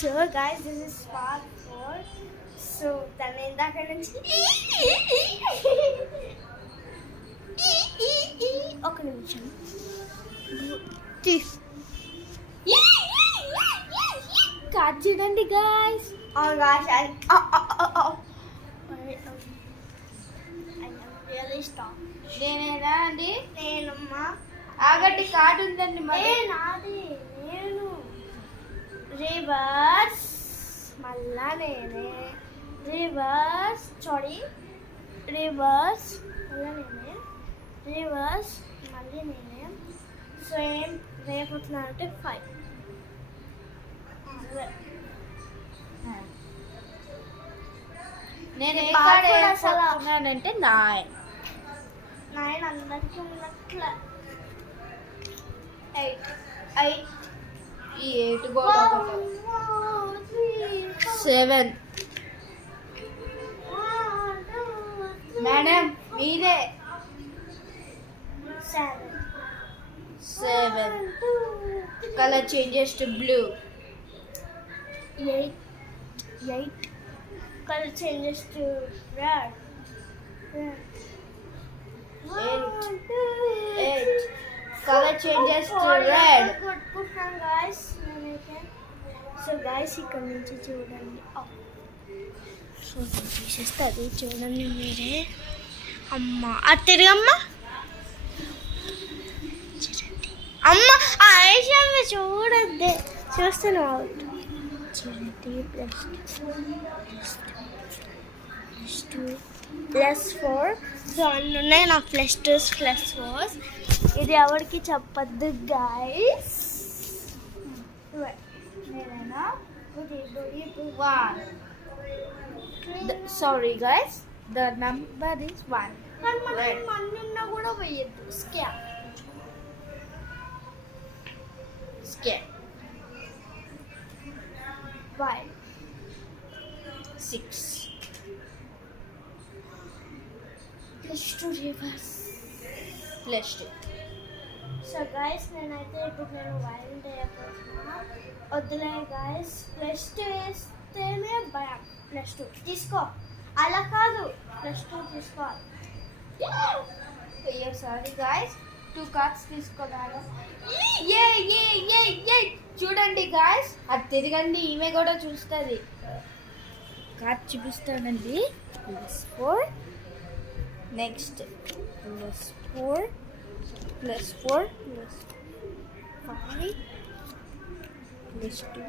So guys this is part 4. సో తను ఇందాక నుంచి ఒక నిమిషం కాదు చూడండి గాయస్. నేనేనా అండి? నేనమ్మా. ఆగట్టి కార్డు ఉందండి మరి. నాది నేను రివర్స్ మళ్ళా నేనే రివర్స్ రివర్స్ మళ్ళా నేనే రివర్స్ మళ్ళీ నేనే సేమ్ రేపుతున్నా అంటే 5 నేను ఏ కార్డు వేసుకున్నానంటే 9 అందరికీ ఉన్నట్ల 8 ఈ 8 కూడా 7 మేడం మీరే 7 colour changes to blue 8 color changes to red. 8 color changes to red. Good guys. So guys, ఇక్కడ నుంచి చూడండి. సో తీసేస్తే అది చూడండి మీరే. అమ్మ అది తిరిగమ్మా. అమ్మ ఆయిషాన్ని చూడద్దే. చూస్తాను అవుట్. చూడండి +4. సో అన్నీ ఉన్నాయి నాకు +2s +4s. ఇది ఎవరికి చెప్పద్దు గాయస్. నేనేనా? Sorry guys, the number is 1. మన్నున్నా కూడా వేయద్దు. స్కామ్ 5 6 +2 రివర్స్ +2. సో గైస్ నేనైతే ఇప్పుడు నేను వైల్డ్ అయిపోతున్నా. వద్దులే గైస్. +2 వేస్తేనే భయం. +2 తీసుకో. అలా కాదు, +2 తీసుకోవాలి. అయ్యో సారీ గాయస్, 2 కార్డ్స్ తీసుకున్నాను. చూడండి గాయస్, అది తిరగండి, ఈమె కూడా చూస్తుంది. కార్డ్ చూపిస్తానండి. +4 నెక్స్ట్ +4 +4 +5 +2